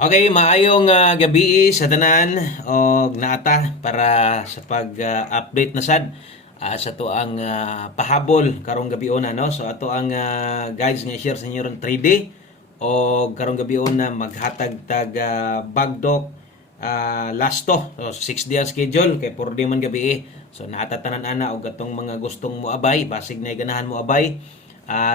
Okay, maayong gabi sa tanan o naata para sa pag-update na sad sa to ang pahabol karong gabi na no. So ato ang guys nga share sa inyo ron 3D o karong gabi na maghatag tag bagdok lasto. So 6 day ang schedule kay 4 day man gabi. So naata tanan ana og atong mga gustong moabay basig na ganahan mo abay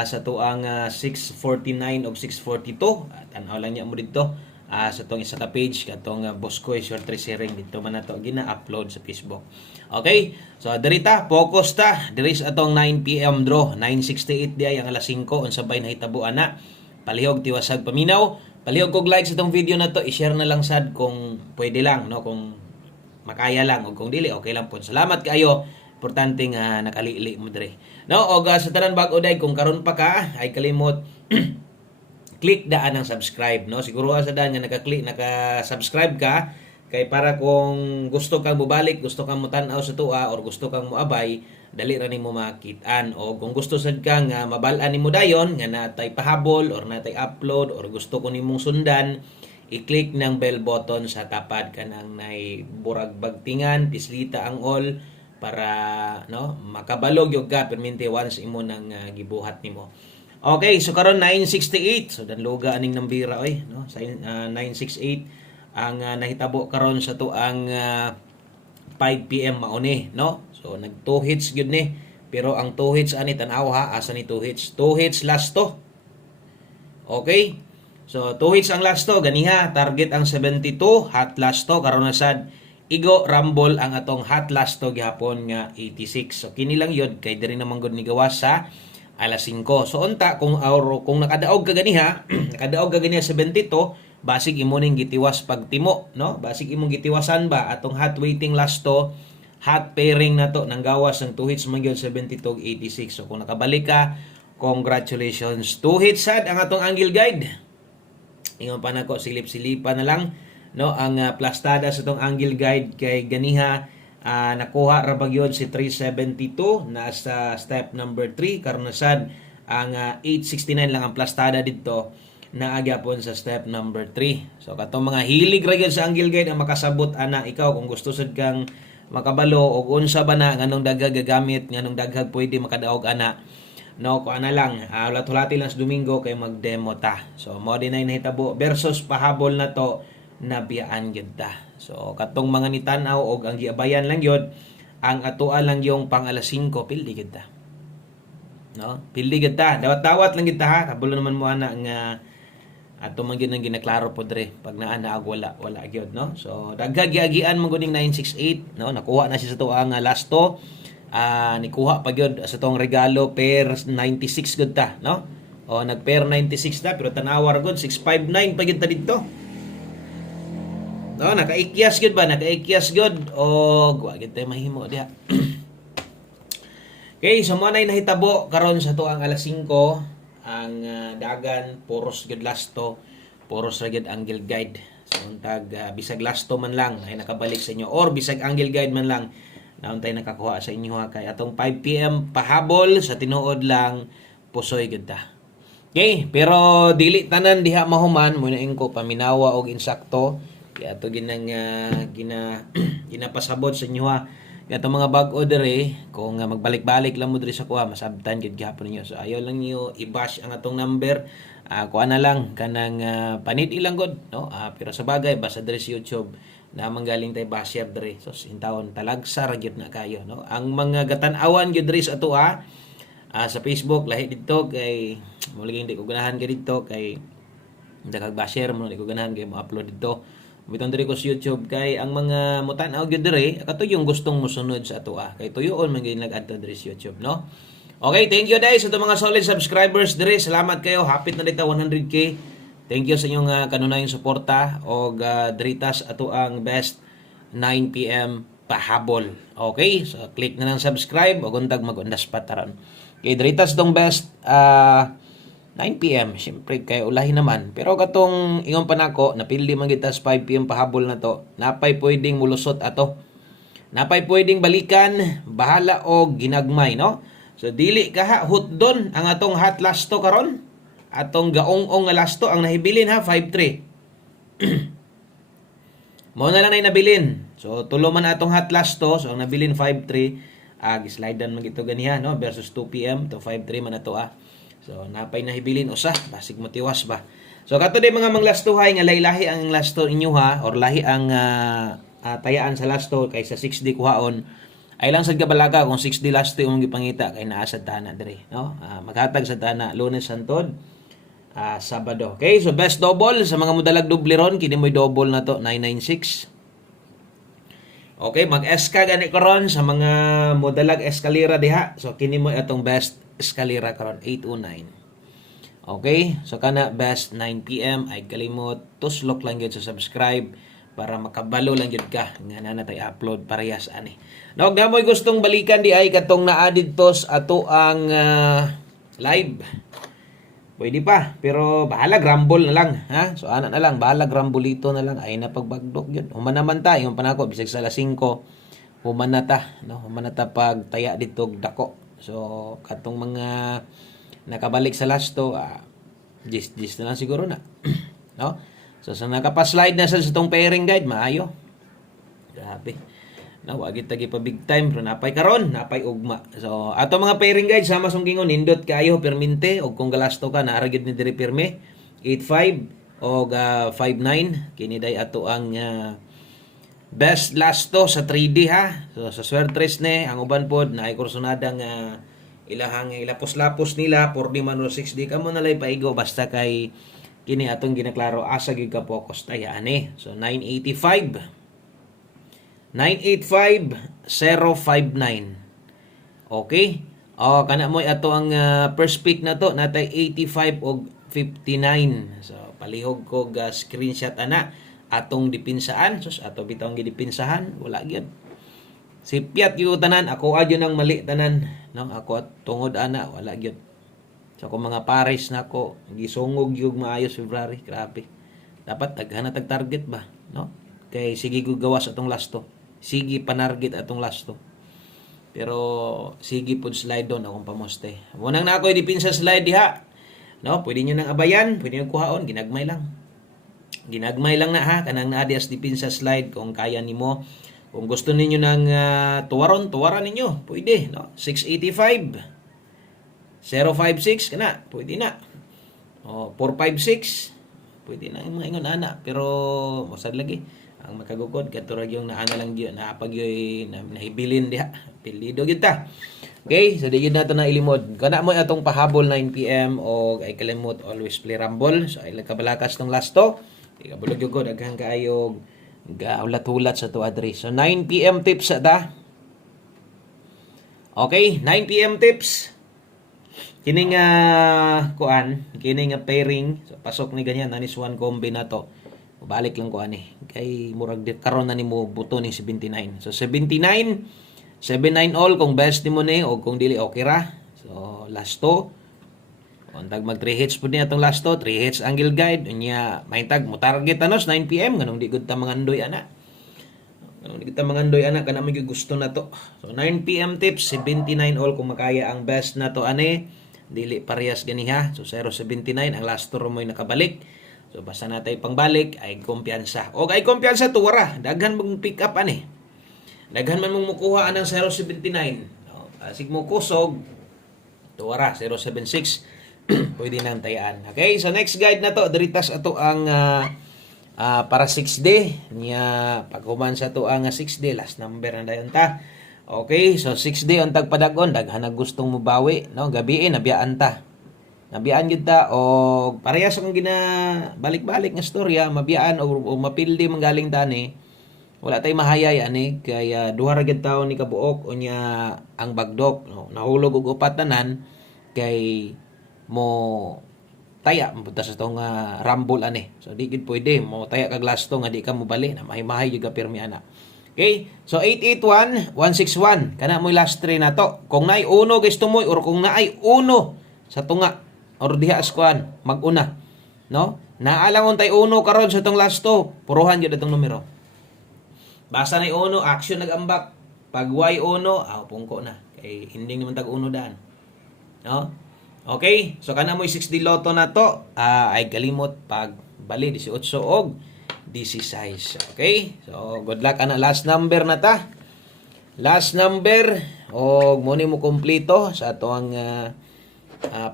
sa tuang 6:49 o 6:42 tanaw lang niya mo dito sa tong isa ka page katong Boscoy short sharing dito man nato gina-upload sa Facebook. Okay? So dirita focus ta diri sa atong 9 PM draw 9:68 di ang alas 5 unsabay nahitabo ana. Palihog tiwasag paminaw. Palihog kog like sa itong video na to, i-share na lang sad kung pwede lang, no? Kung makaya lang o kung dili, okay lang po. Salamat kayo. Importante nga nakalili mo dire. No, o sa tanan bag oday kung karon pa ka ay kalimot click daan ang subscribe, no? Siguro sa daan nga naka-subscribe ka kay para kung gusto kang mubalik, gusto kang mutan-aw sa tuwa or gusto kang muabay, dali ra nimo makit-an. O kung gusto sad kang mabal-an nimo dayon nga natay pahabol or natay upload or gusto ko nimong sundan, i-click ng bell button sa tapad kanang nay burag bagtingan, pislita ang all para no makabalog yung ka permente once imo nang gibuhat nimo. Okay, so karon 9:68. So danloga aning nambira oy, no? Sa 9:68 ang nahitabo karon sa to ang 5 PM mauni, no? So nag 2 hits gyud ni. Pero ang 2 hits ani tan-aw ha, asa ni 2 hits? 2 hits last to. Okay? So 2 hits ang last to ganiha, target ang 72, hot last to karon na sad Igo Rumble ang atong hot last to gihapon nga 86. So kini lang yun kay diri naman gud ni gawas sa alas 5. So unta kung nakadaog ka ganiha, nakadaog ka ganiha 72, basig imo ning gitiwas pagtimo, no? Basig imong gitiwasan ba atong hot waiting last to, hot pairing na to nang gawas ng 2 hits man gyud 72 86. So kung nakabalik ka, congratulations. 2 hits sad ang atong angle guide. Ingon pa nako silip-silipan na lang, no, ang plastada sa tong angle guide kay ganiha nakuha ra bagyon si 372 na sa step number 3 karon na sad ang 869 lang ang plastada dito na agyapon sa step number 3. So katong mga hilig ra gyud sa angle guide ang makasabot ana ikaw kung gusto sad kang makabalo og unsa ba na nganong daghag gagamit nganong daghag pwede makadaog ana. No, ko ana lang ulat-ulati lang sa Domingo kay mag-demo ta. So mo din ay nahitabo versus pahabol na to nabiyaan gyud ta. So katong mga nitanaw og ang giabayan lang gyud ang atoa lang yung pang alas 5 pildi gyud ta. No? Pildi gyud ta. Dawat-dawat lang gyud ta ha. Kabulo naman mo ana nga ato man gyud nang ginaklaro pod dre pag naa na wala gyud no. So daghag giagian man gud ning 968 no. Nakuha na siya sa tuwa nga last to. Nikuha pa gyud sa tong regalo pair 96 gyud ta no. O nag pair 96 ta pero tanawar gud 659 pa gyud ta didto. No, nakaikyas gyud ba? Nakaikyas gyud o wa gyud tay mahimo diha. Okay, so mo nay nahitabo karon sa tuang alas 5 ang dagan puros gyud lasto, puros ra gyud angle guide. So untag bisag lasto man lang ay nakabalik sa inyo or bisag angle guide man lang nauntay nakakuha sa inyo ha kay atong 5 PM pahabol sa tinuod lang pusoy gyud ta. Okay, pero dili tanan diha mahuman mo na ko paminawa og insakto. Kaya ito ginapasabot sa inyo ha. Kaya ito mga bag dere kung magbalik-balik lang mo dere sa kuha, masabtan gid gihapon ninyo. So ayaw lang niyo i-bash ang atong number. Kuha na lang kanang panit ilang god, no? Pero sa bagay basta dere sa YouTube na manggaling tay basher dere. So intawon talagsar gyud na kayo, no? Ang mga gatan-awan gyud dere sa ato sa Facebook lahi dito kay muliging di ko ganahan kay dito kay daghang basher mo di ko ganahan kay mo-upload dito. Biton diri ko sa YouTube kay ang mga mutan-aw gyud diri kato yung gustong mosunod sa ato kay tuyoon man gyud nag-adto diri sa YouTube no. Okay, thank you guys sa mga solid subscribers diri. Salamat kayo. Hapit na dito 100k. Thank you sa inyong kanunayong suporta og diritas ato ang best 9 PM pahabol. Okay, so click na lang subscribe ug untag mag-undas pataron. Okay, diritas tong best 9 PM, siyempre kay ulahi naman. Pero katong ingon pa nako, napildi man kita sa 5 PM pahabol na to. Napay pwedeng mulusot ato. Napay pwedeng balikan, bahala og ginagmay, no? So dili ka ha hutdon ang atong hot lasto karon. Atong gaong-ong nga lasto ang nahibilin ha 5-3. Mo na lang na nabilin. So tulo man atong hot last to. So ang nabilin 5-3, gislide-an man gito ganiha no versus 2 PM to 5-3 man ato So napay nahibilin usa, basig motiwas ba. So kato di mga manglastuhay nga lahi-lahi ang lasto inyo ha or lahi ang tayaan sa lasto kaysa 6D kuhaon. Ay lang sad kabalaga kung 6D lasto imong gipangita kay naa sad tana diri no. Maghatag sa tana Lunes hangtod Sabado. Okay, so best double sa mga modalag doble ron kini mo'y double na to 996. Okay, mag-eska gani karon sa mga modalag eskalera diha. So kini mo atong best eskalera karon 809. Okay, so kana best 9 PM ay kalimot tuslok lang gyud sa subscribe para makabalo lang gyud ka nga na natay upload parehas ani. Now, gamoy gustong balikan di ay katong naa didto sa ato ang live. Pwede pa, pero bahala grumble na lang, ha? So ana na lang, bahala grumbolito na lang ay napagbagdok gyud. Human naman ta, yung panako bisag sa alas 5, human na ta, no? Human na ta pag taya dito dako. So katong mga nakabalik sa lasto, gis na lang siguro na. No? So sa nakapaslide na sa itong pairing guide, maayo. Grabe. No, wagi tagi pa big time pero napay karon, napay ugma. So ato mga pairing guide sama song gingon nindot kaayo permente og kung galasto ka naara gyud ni diri pirme 85 og 59 kini day ato ang best lasto sa 3D ha. So sa Swertres ne ang uban pod na ay kursonadang ilahang ilapos-lapos nila 4D man o 6D kamo na lay paigo basta kay kini atong ginaklaro asa gyud ka focus tayo ani. So 985 985-059. Okay? O, kana mo ato ang first pick na to, natay 85 og 59. So, palihog ko screenshot ana atong dipinsaan. Sus, ato bitong gidipinsahan, wala gyud. Si Piat yung tanan, ako adyo nang mali tanan. No? Ako at tungod ana, wala gyud. So, kung mga pares na ako, gisungog yung maayos February, grabe. Dapat taghanatag target ba? No? Kay sige gawas atong lasto. Sige panarget atong lasto. Pero sige pud slide down akong pamoste. Munang na ako dipinsa slide diha. No, pwede niyo nang abayan, pwede niyo kuhaon, ginagmay lang. Ginagmay lang na ha kanang naa dias dipinsa slide kung kaya nimo. Kung gusto ninyo nang tuwaran ninyo, pwede, no? 685 056 kana, pwede na. O 456 pwede na yung mga ingon ana pero mosad lagi ang makagukod katurag yung naana lang gyud naapag yoy nahibilin diha pilido gyud ta. Okay, so di gyud nato na ilimod kana mo atong pahabol 9 PM o ay kalimot always play rumble. So ay kabalakas tong lasto ikabulog gyud ko daghang kaayo gaulat-ulat sa to address. So 9 PM tips ta. Okay, 9 PM tips. Kining kining pairing so pasok ni ganyan na ni Swan combi na to. Balik lang ko ani kay murag karon na nimo buto ni 79. So 79 79 all kung best nimo ni o kung dili okay ra. So lasto untag mag 3 hits pud ni atong lasto 3 hits angle guide unya mahintag mo target anos 9 PM nganong di gud ta mangandoy ana. Nganong di gud ta mangandoy ana kana may gusto na to. So 9 PM tips 79 all kung makaya ang best na to ani dili parehas ganiha. So 079 ang lasto ro mo'y nakabalik. So basta natay pangbalik ay kumpiyansa. O ay kumpiyansa tuwara. Daghan mong pick up ani. Daghan man mong mukuha anang 079. No, asig mo kusog tuwara 076. Pwede nang tayaan. Okay, so next guide na to, diritas ato ang para 6D niya paghuman sa to ang 6D last number na dayon ta. Okay, so 6D ang tagpadagon daghan na gustong mubawi, no? Gabi nabiyaan ta. Nabiyaan gyud ta og parehas akong balik-balik nga storya, mabiyaan o mapildi manggaling tani. Wala tay mahayay ani kaya duha ra gyud taon ni kabuok unya ang bagdok, no? Nahulog og upat tanan kay mo taya punta sa tong rumble ani. So di gid pwede mo taya kag lasto nga di ka mobali na mahimahay jud ka pirmi ana. Okay? So 881-161 kana mo last 3 na to. Kung naay uno guys tumoy or kung naay uno sa tunga or diha askuan mag-una, no? Naalangon tay uno karon sa tong lasto, puruhan gyud atong numero. Basta nay uno action nagambak. Pag way uno, pungko na. Kay hindi naman tag uno daan. No? Okay? So kana mo'y 6D Lotto na to, ay kalimot pag bali 18 og Okay? So good luck ana, last number na ta. Last number og mo ni mo kumpleto sa ato ang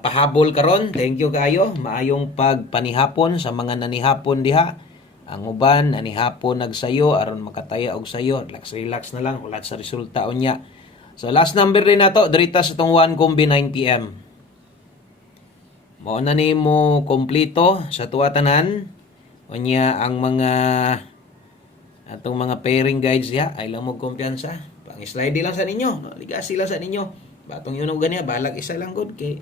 pahabol karon. Thank you kayo. Maayong pagpanihapon sa mga nanihapon diha. Ang uban nanihapon nagsayo aron makataya og sayo. Relax na lang wala sa resulta unya. So last number rin nato dirita sa tong 1 kombi 9 PM. Mao na ni mo kompleto sa tuwa tanan. Unya ang mga atong mga pairing guides ya ay lang mo kumpiyansa. Pang-slide lang sa ninyo, no? Ligasi lang sa ninyo. Batong yun og ganiya balag isa lang gud kay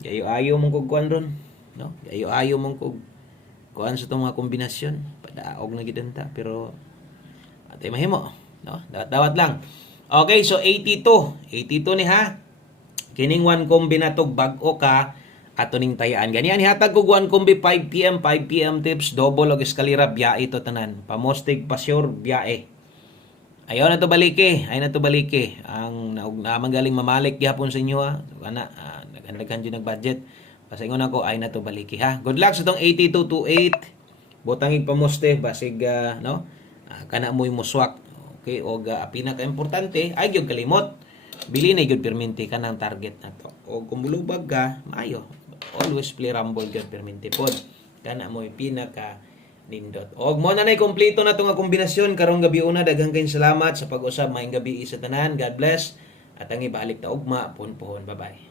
gayo-ayo mong kog kuan ron, no? Gayo-ayo mong kog kuan sa itong mga kombinasyon. Padaog na gid ta pero atay mahimo, no? Dawat lang. Okay, so 82. 82 ni ha. Kining 1 kombi na tog bag-o ka ato ning tayaan. Ganyan ihatag ko 1 kombi 5 PM tips double og eskalera biyae to tanan. Pamostig pasyor biyae. Ayaw na to baliki, ang naman galing mamalik gyapon sa inyo ha. So kana naghandaghan jud nag-budget. Pasingon ako ay na to baliki ha. Good luck sa tong 8228. Botangig pamoste basig no. Kana mo'y muswak. Okay, og pinaka importante ay gyud kalimot. Bili na gyud perminti kanang target nato. Og kung mulubag ka, maayo. Always play rumble gyud perminti pod. Kana mo'y pinaka nindot. Og mo na nay kompleto na tong kombinasyon karong gabi una. Daghang kayong salamat sa pag-usab maayong gabi sa tanan. God bless. At ang ibalik ta ugma, puhon. Bye-bye.